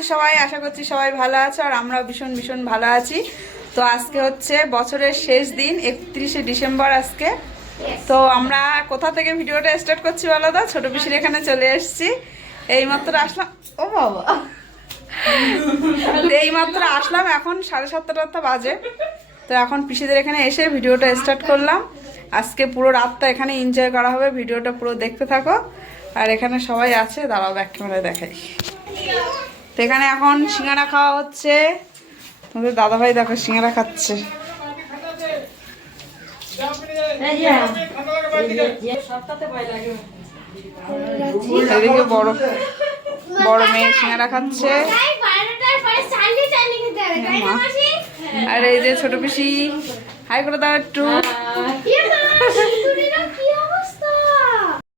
আছো সবাই? আশা করছি সবাই ভালো আছো আর আমরা ভীষণ ভীষণ ভালো আছি। তো আজকে হচ্ছে বছরের শেষ দিন, 31শে ডিসেম্বর আজকে। তো আমরা কোথা থেকে ভিডিওটা স্টার্ট করছি বলো তো? ছোট পিসির এখানে চলে এসেছি। এইমাত্র আসলাম। ও বাবা, এইমাত্র আসলাম, এখন 7:30 বাজে। তো এখন পিসিদের এখানে এসে ভিডিওটা স্টার্ট করলাম। আজকে পুরো রাতটা এখানে এনজয় করা হবে, ভিডিওটা পুরো দেখতে থাকো। আর এখানে সবাই আছে, দাঁড়াও ব্যাক ক্যামেরায় দেখাই। তো এখানে এখন সিঙ্গারা খাওয়া হচ্ছে। তোমাদের দাদাভাই দেখো সিঙ্গারা খাচ্ছে। এদিকে বড় বড় মেয়ে সিঙ্গারা খাচ্ছে। আর এই যে ছোট পিসি, হাই করে দাও একটু।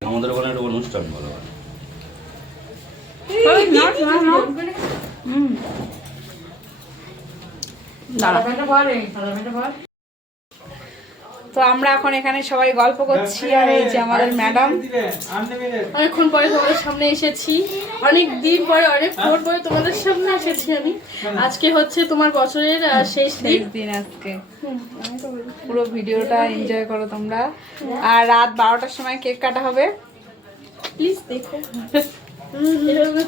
আমাদের ওখানে একটা অনুষ্ঠান বলা হয়। তো আমরা এখন এখানে সবাই গল্প করছি। আর এই যে আমাদের ম্যাডাম, অনেকক্ষণ পরে তোমাদের সামনে এসেছি, অনেক দিন পরে, অনেক ফোন পরে তোমাদের সামনে এসেছি আমি। আজকে হচ্ছে তোমার বছরের শেষ দিন আজকে। পুরো ভিডিওটা এনজয় করো তোমরা। আর রাত 12টার সময় কেক কাটা হবে, প্লিজ দেখো।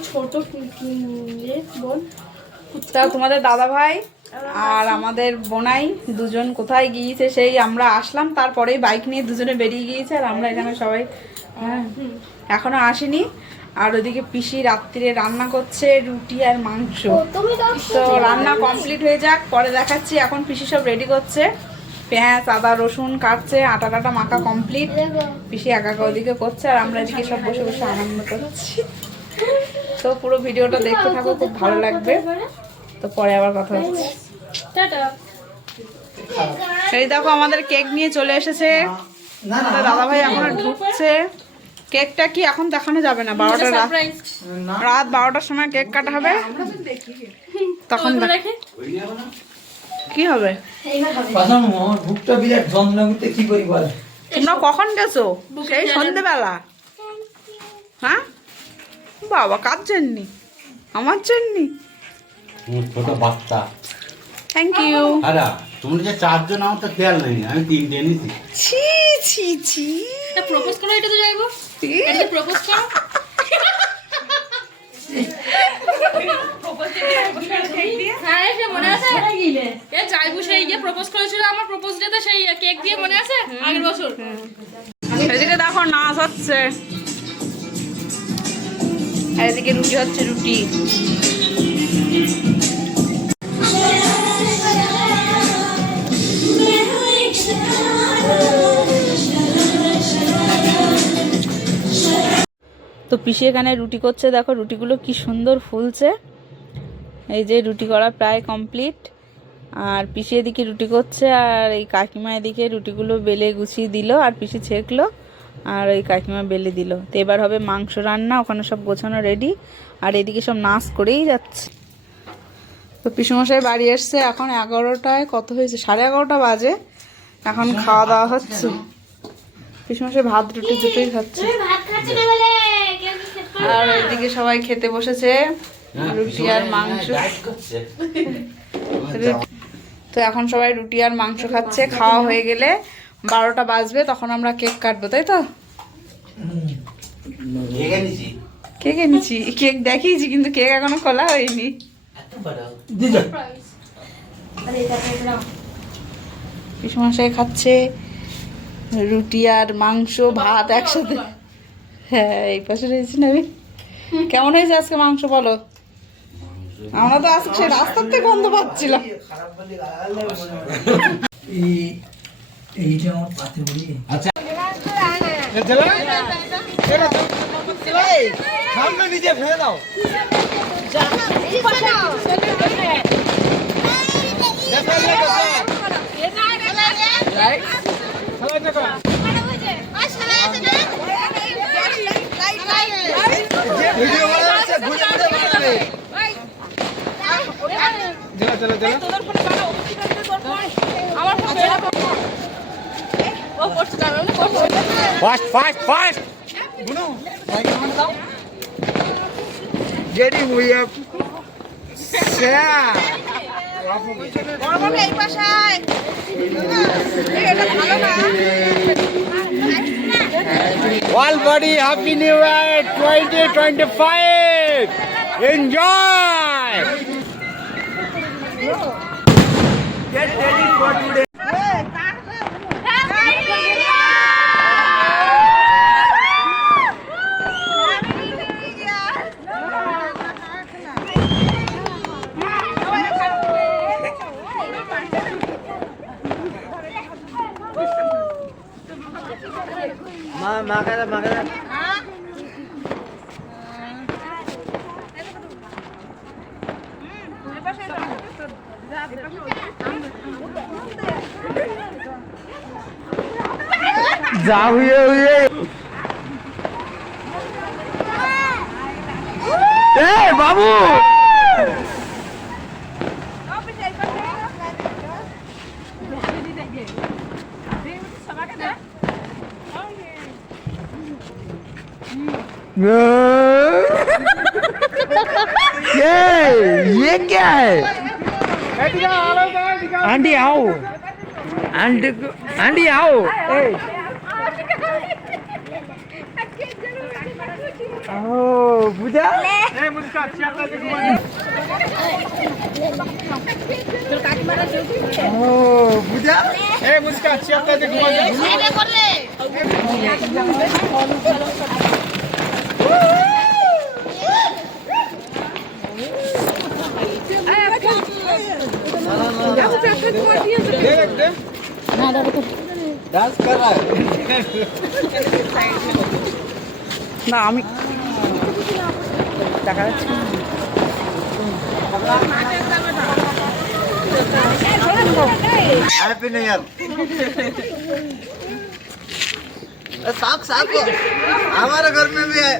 ছোট বোন, তা তোমাদের দাদা ভাই আর আমাদের বোনাই দুজন কোথায় গিয়েছে, সেই আমরা আসলাম তারপরেই বাইক নিয়ে দুজনে বেরিয়ে গিয়েছে। আর আমরা এখানে সবাই এখনো আসিনি। আর ওদিকে পিসি রাত্রিরে রান্না করছে রুটি আর মাংস। তো রান্না কমপ্লিট হয়ে যাক, পরে দেখাচ্ছি। এখন পিসি সব রেডি করছে, পেঁয়াজ আদা রসুন কাটছে, আটা টাটা মাখা কমপ্লিট। পিসি একা একা ওদিকে করছে আর আমরা এদিকে সব বসে বসে আনন্দ করছি। তো পুরো ভিডিওটা দেখতে থাকো, খুব ভালো লাগবে। তো পরে আবার কথা হচ্ছে। এই দেখো আমাদের কেক নিয়ে চলে এসেছে দাদা ভাই, এখন ঢুকছে। কেকটা কি এখন দেখানো যাবে না, 12টা রাত 12টার সময় কেক কাটা হবে। তখন কি হবে? তোমরা কখন গেছো? সেই সন্ধ্যেবেলা? হ্যাঁ বাবা, কার জন্য? আমার জন্য। ছোট বাচ্চা। Thank you. আরে তোমরা যে 4 জন, আমার তো খেয়াল নেই, আমি 3টে এনেছি। ছি ছি ছি, প্রপোজ করো, এটা তো যাইবো, এটা প্রপোজ করো। হ্যাঁ এটা মনে আছে, এ যাইবো সেই গিয়ে প্রপোজ করেছিল আমার প্রপোজ ডেতে, সেই কেক দিয়ে মনে আছে আগের বছর। এদিকে দেখো নাচ হচ্ছে, আর এদিকে রুটি হচ্ছে, রুটি। তো পিসি এখানে রুটি করছে, দেখো রুটিগুলো কি সুন্দর ফুলছে। এই যে রুটি করা প্রায় কমপ্লিট। আর পিসি এদিকে রুটি করছে, আর এই কাকিমা এদিকে রুটিগুলো বেলে গুছিয়ে দিল, আর পিসি ছেঁকলো, আর ওই কাকিমা বেলে দিল। তো এবার হবে মাংস রান্না, ওখানে সব গোছানো রেডি। আর এদিকে সব নাচ করেই যাচ্ছে। তো পিসুমশাই বাড়ি এসছে এখন 11টায়, কত হয়েছে 11:30 বাজে। এখন খাওয়া দাওয়া হচ্ছে। পিসুমশাই ভাত রুটি দুটোই খাচ্ছে। আর ওইদিকে সবাই খেতে বসেছে, রুটি আর মাংস। তো এখন সবাই রুটি আর মাংস খাচ্ছে। খাওয়া হয়ে গেলে 12টা বাজবে, তখন আমরা কেক কাটবো, তাই তো? কেক এনেছি, কেক দেখিয়েছি, কিন্তু কেক এখনো খোলা হয়নি। পিসমশাই খাচ্ছে রুটি আর মাংস ভাত একসাথে। হ্যাঁ এই পাশে রয়েছি না। কেমন হয়েছে আজকে মাংস বলো? আমরা তো আজকে সে রাস্তার থেকে গন্ধ পাচ্ছিলাম। আচ্ছা সামনে নিজে ফেলে দাও। ফাস্ট ফাস্ট ফাস্ট বুনো মাইকে দাও। Getting we up. এই পাশায় এটা ভালো না All body happy new year 2025. Enjoy. Get ready for today. যা হুয়ে হুয়ে এ বাবু ये क्या है आंटी आओ आंटी आओ पूजा पूजा मुझका अच्छी डांस कर रहा है না আমি দেখা যাচ্ছে हैप्पी न्यू ईयर साग साग हमारे घर में भी है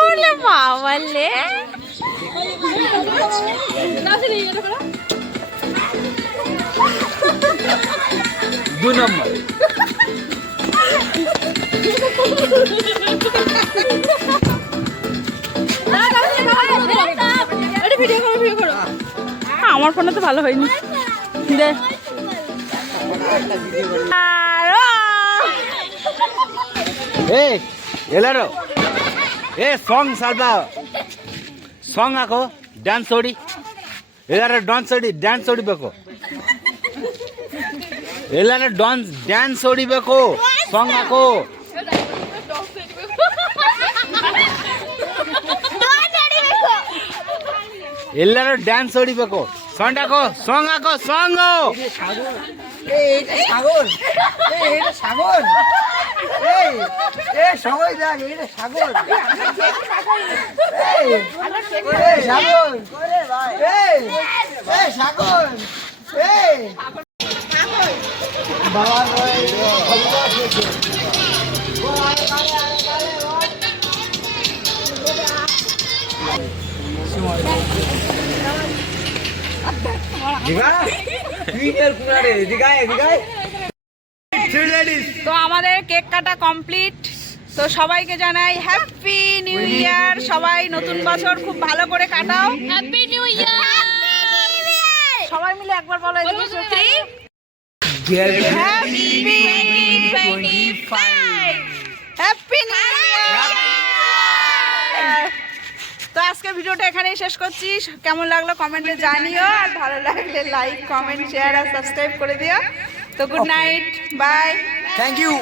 ওলে বাবালে दो नंबर আমার ফোনে তো ভালো হয়নি দে ಎಲ್ಲರೂ ಸಾಂಗ್ ಸ್ವಲ್ಪ ಸಾಂಗ್ ಹಾಕೋ ಡ್ಯಾನ್ಸ್ ಹೊಡಿ ಎಲ್ಲಾರು ಡ್ಯಾನ್ಸ್ ಹೊಡಿಬೇಕು ಎಲ್ಲಾರು ಡ್ಯಾನ್ಸ್ ಹೊಡಿಬೇಕು ಸಾಂಗ್ ಹಾಕೋ ಎಲ್ಲಾರು ಡ್ಯಾನ್ಸ್ ಹೊಡಿಬೇಕು ಸಾಂಗ್ ಹಾಕೋ ಸಾಂಗ್ সাগর সবাই দেখ এটা সাগর সাগর তো আমাদের কেক কাটা কমপ্লিট তো সবাইকে জানাই হ্যাপি নিউ ইয়ার সবাই নতুন বছর খুব ভালো করে কাটাও হ্যাপি নিউ ইয়ার সবাই মিলে একবার বলো হ্যাপি 2025 হ্যাপি নিউ ইয়ার তো আজকে ভিডিওটা এখানেই শেষ করছি কেমন লাগলো কমেন্টে জানিও আর ভালো লাগলে লাইক কমেন্ট শেয়ার আর সাবস্ক্রাইব করে দিও তো good night bye thank you